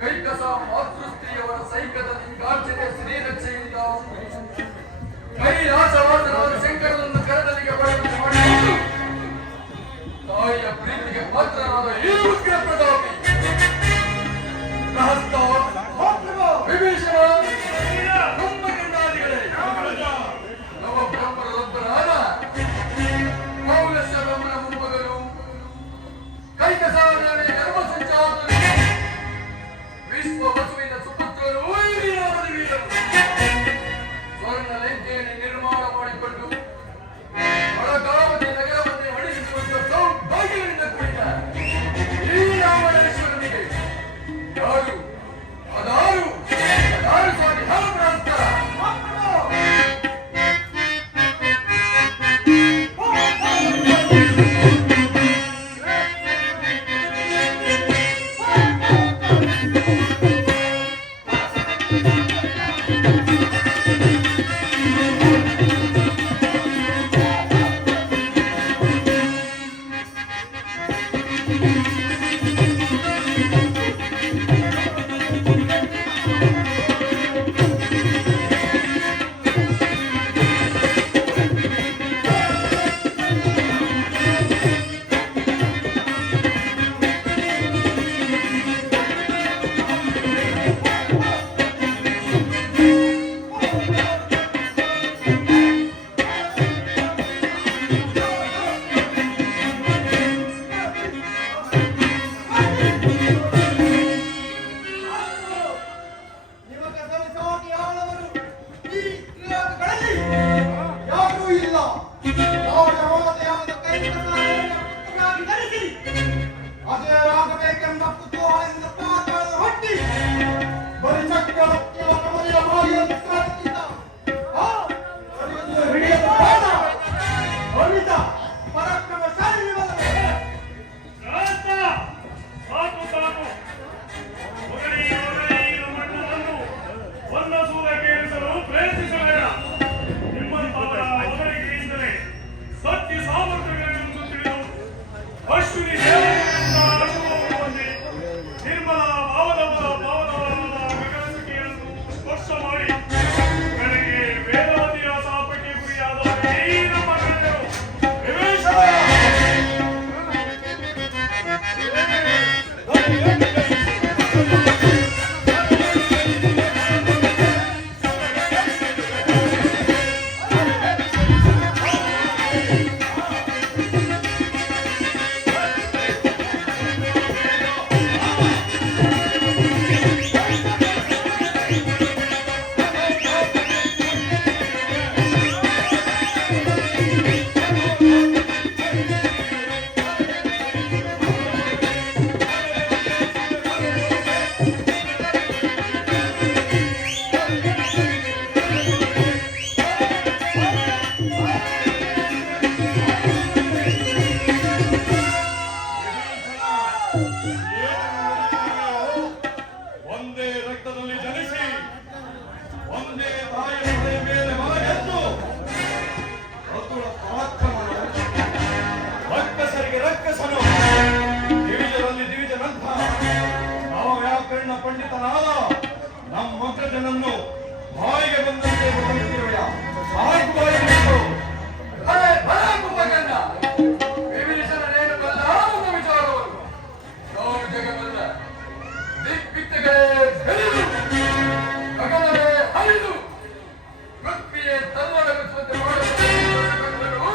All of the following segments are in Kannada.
ಕೈಕಸ ಮಾತೃಸ್ತ್ರೀಯವರ ಸೈಕದ ಲಿಂಗಾರ್ಚನೆ ಶ್ರೀರಕ್ಷೆಯಿಂದ ಕೈಲಾಸವಾಸನಾದ ಶಂಕರನನ್ನು ಕರದಲಿಗೆ ಪಡೆದು ಮಾಡಿಕೊಂಡು ತಾಯಿಯ ಪ್ರೀತಿಗೆ ಪಾತ್ರನಾದ ಈ ಉಗ್ರ ಪ್ರತಾಪಿ ಗೃಹಸ್ಥ ವಿಭೀಷಣ ನಮ್ಮ ಗಂಡಾದಿಗಳೇ ನವಬ್ರಹ್ಮರೊಬ್ಬರಾದ ಮೌಲಸ್ಯ ಬ್ರಹ್ಮನ ಮೊಮ್ಮಗನು ಕೈಕಸಾದನೆ ಧರ್ಮ ಸಂಚಾರದಲ್ಲಿ ವಿಶ್ವ ವಸುವಿನ ಸುಪುತ್ರರು ವೀರಾದಿ ವೀರರು ಸ್ವರ್ಣ ಲಂಕೆಯನ್ನು ನಿರ್ಮಾಣ ಮಾಡಿಕೊಂಡು ಒಳಗಾವತಿ ನಗರವನ್ನೇ ಹೊಡೆಸುವಂತ ಸೌಭಾಗ್ಯಗಳಿಂದ ಕೂಡಿದ ಈ ರಾಮಣೇಶ್ವರನಿಗೆ ಯಾರು ಅದಾರು ಸ್ವಾಮಿ ಹರಪ್ರಾಸ್ತರ ಪಂಡಿತನಾದ ನಮ್ಮ ಮಗ್ಗಜನನ್ನು ಬಾಯಿಗೆ ಬಂದಂತೆ ಬರುತ್ತಿರುವೆಯ ವಿಭೀಷಣನೇನು ಬಲ್ಲಾದ ವಿಚಾರವನ್ನು ನಾವು ಜಗಬಲ್ಲ ದಿಕ್ಪಿತ್ತಗೆ ಗಗನವೇ ಹರಿದು ಪೃಥ್ವಿಯೇ ತಲ್ಲಡಗಿಸುವಂತೆ ಮಾಡುವ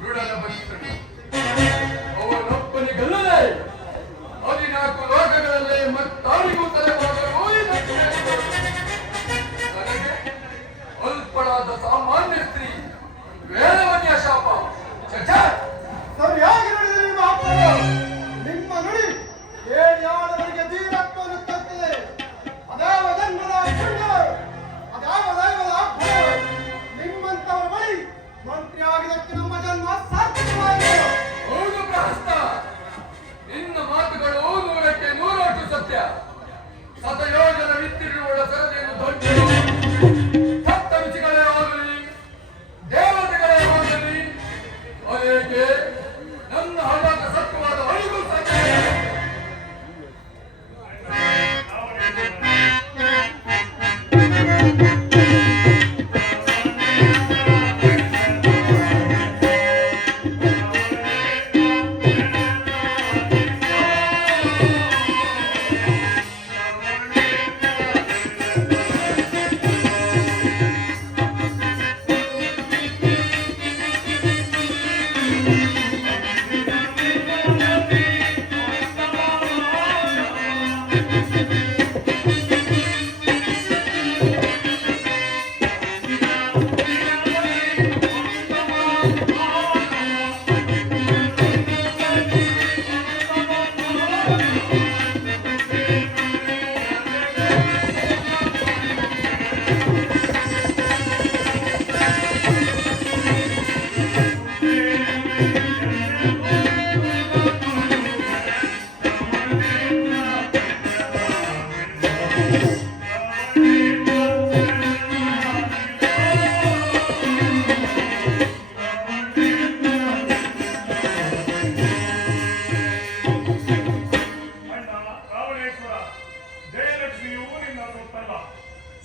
ಮೃಡನ ಭಕ್ತರು ಅವನೊಬ್ಬನಿಗಲ್ಲದೆ 14 ಲೋಕಗಳಲ್ಲಿ ಮತ್ತಾರಿಗೂ ತಲೆ ಮಾಡಲು ನನಗೆ ಅಲ್ಪಳಾದ ಸಾಮಾನ್ಯ ಸ್ತ್ರೀ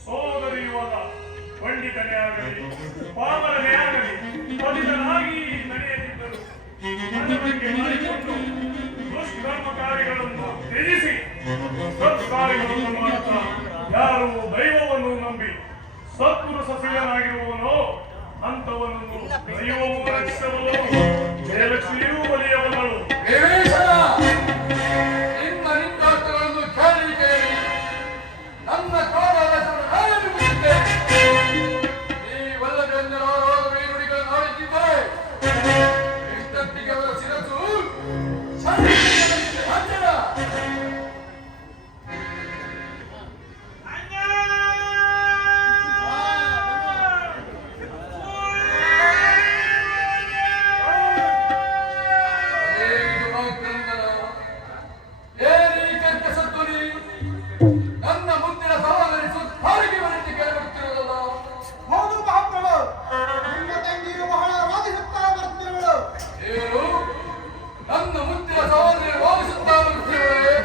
ಸೋದರಿಯುವಾಗ ಪಂಡಿತನೇ ಆಗಲಿ ಪಾಮರನೇ ಆಗಲಿ ಪತಿತನಾಗಿ ನಡೆಯದಿದ್ದರು ಮನವರಿಕೆ ಮಾಡಿಕೊಂಡು ದುಷ್ಕರ್ಮಕಾರಿಗಳನ್ನು ತ್ಯಜಿಸಿ ಸತ್ಕಾರ್ಯಗಳನ್ನು ಮಾಡುತ್ತಾ ಯಾರು ದೈವವನ್ನು ನಂಬಿ ಸತ್ಪುರುಷ ಸಸಿಯನಾಗಿರುವವನೋ ಅಂತವನನ್ನು ದೈವವು ರಕ್ಷಿಸಬಲ್ಲನು ಜಯಲಕ್ಷ್ಮಿಯೂ ಒಲಿಯಬಲ್ಲಳು. ನಿಮ್ಮ ನಿಂದಾರ್ಥಗಳನ್ನು ಕೇಳಿ ಕೇಳಿ ನನ್ನ ಕ್ರೋಧಾವೇಶವನ್ನು ನೀವಲ್ಲದೆಂದರಾದರೂ ಈ ನುಡಿಗಳನ್ನು ಆಡುತ್ತಿದ್ದರೆ ಇಷ್ಟೊತ್ತಿಗೆ ಅವರ ಶಿರಸ್ಸು ಹಂಚನ. ನನ್ನ ಮುಂದಿನ ಸಹೋದರಿ ಸುತ್ತಾರಿಗೆ ಬರೆದು ಕೇಳಿಬಿಡುತ್ತಿರುವುದಲ್ಲ. ಹೌದು ಮಹಾಪ್ರಭು, ನಿಮ್ಮ ತಂಗಿಯು ಬಹಳ ವಾದಿಸುತ್ತಾ ಬರ್ತಿರುವಳು. ಏನು ನನ್ನ ಮುಂದಿನ ಸಹೋದರಿ ವಾದಿಸುತ್ತಾ ಬರುತ್ತಿರುವಳೆ?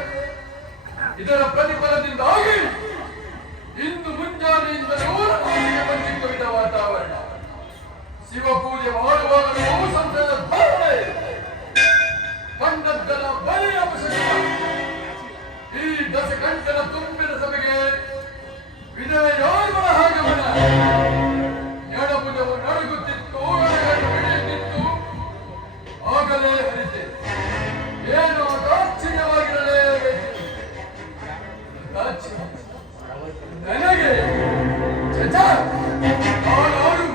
ಇದರ ಪ್ರತಿಫಲದಿಂದಾಗಿ ಇಂದು ಮುಂಜಾನೆಯಿಂದ ನೂರಕ್ಕೆ ಬಂದಿದ್ದ ವಿಧ ವಾತಾವರಣ. ಶಿವ ಪೂಜೆ ಮಾಡುವಾಗಲೂ ಸಂತದ ಧಾರಣೆ, ಕಂಡದ್ದನ ಬಲಿಯ ಅವಶ್ಯಕ. ಈ ದಶಕಂಠನ ತುಂಬಿದ ಸಭೆಗೆ ವಿಧವೆ ಯಾರುಗಳ ಆಗಮನ. ಎಡಭುಜವು ನಡುಗುತ್ತಿತ್ತು, ಎಡಗಣ್ಣು ಬಿಡಿಯುತ್ತಿತ್ತು. ಆಗಲೇ ಹರಿತೆ ಏನು ದಾಕ್ಷಿಣ್ಯವಾಗಿರಲೇಬೇಕು. ನನಗೆ ನಾಡು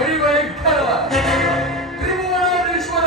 ಅರಿವ ಎಕ್ಕರ ತ್ರಿಭುವನಾಧೀಶ್ವರ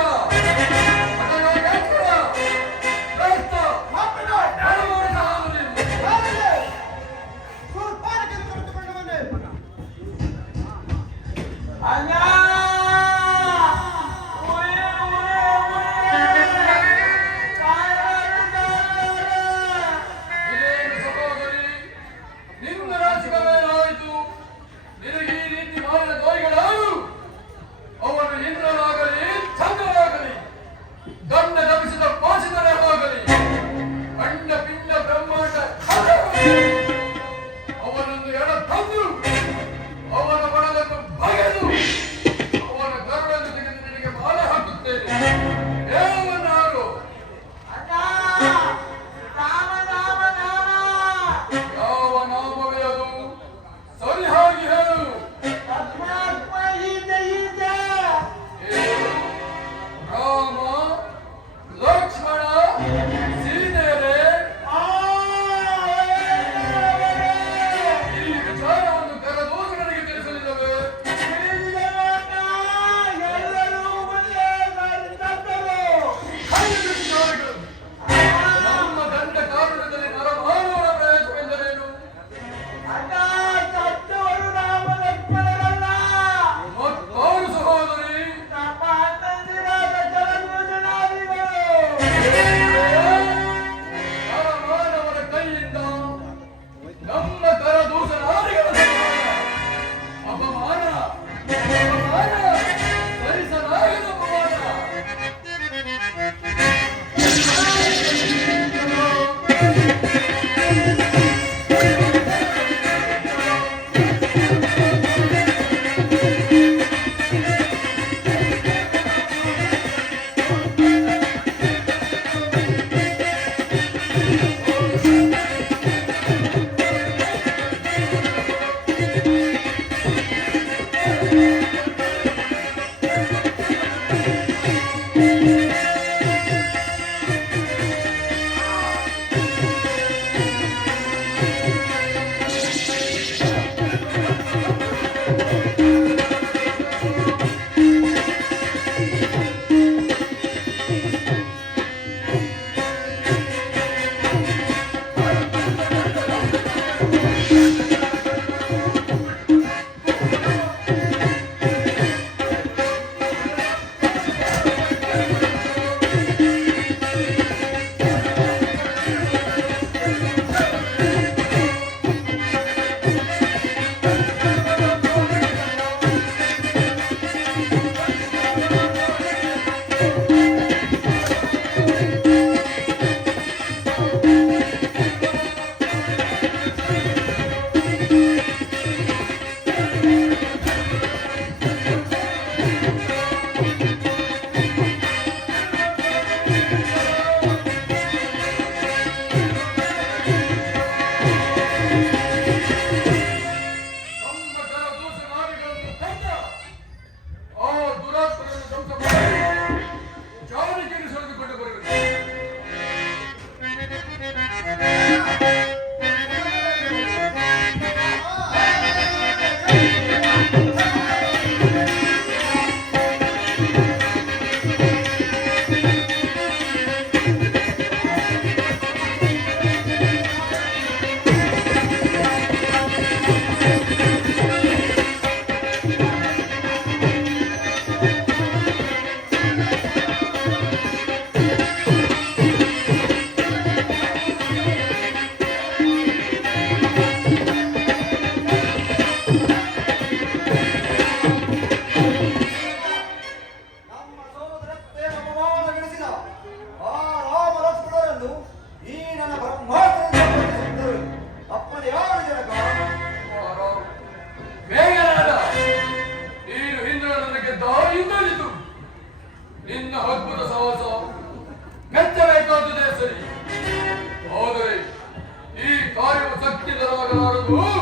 ಮಾಡುವುದು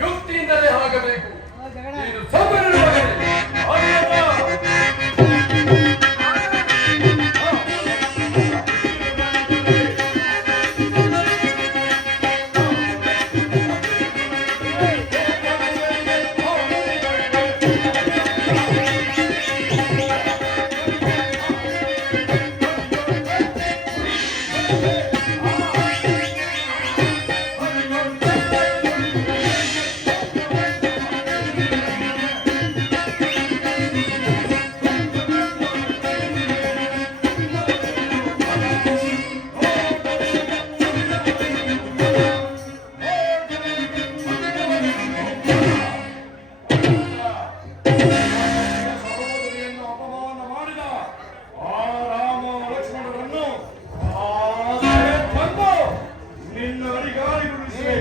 ಯುಕ್ತಿಯಿಂದಲೇ ಆಗಬೇಕು. ನೀನು ಸಂಬಂಧವಾಗಿ ಸಹೋದರಿಯನ್ನು ಅಪಮಾನ ಮಾಡಿದ ಆ ರಾಮ ಲಕ್ಷ್ಮಣರನ್ನು ಆ ತಂದು ನಿನ್ನ ಅಧಿಕಾರಿಗೊಳಿಸಿ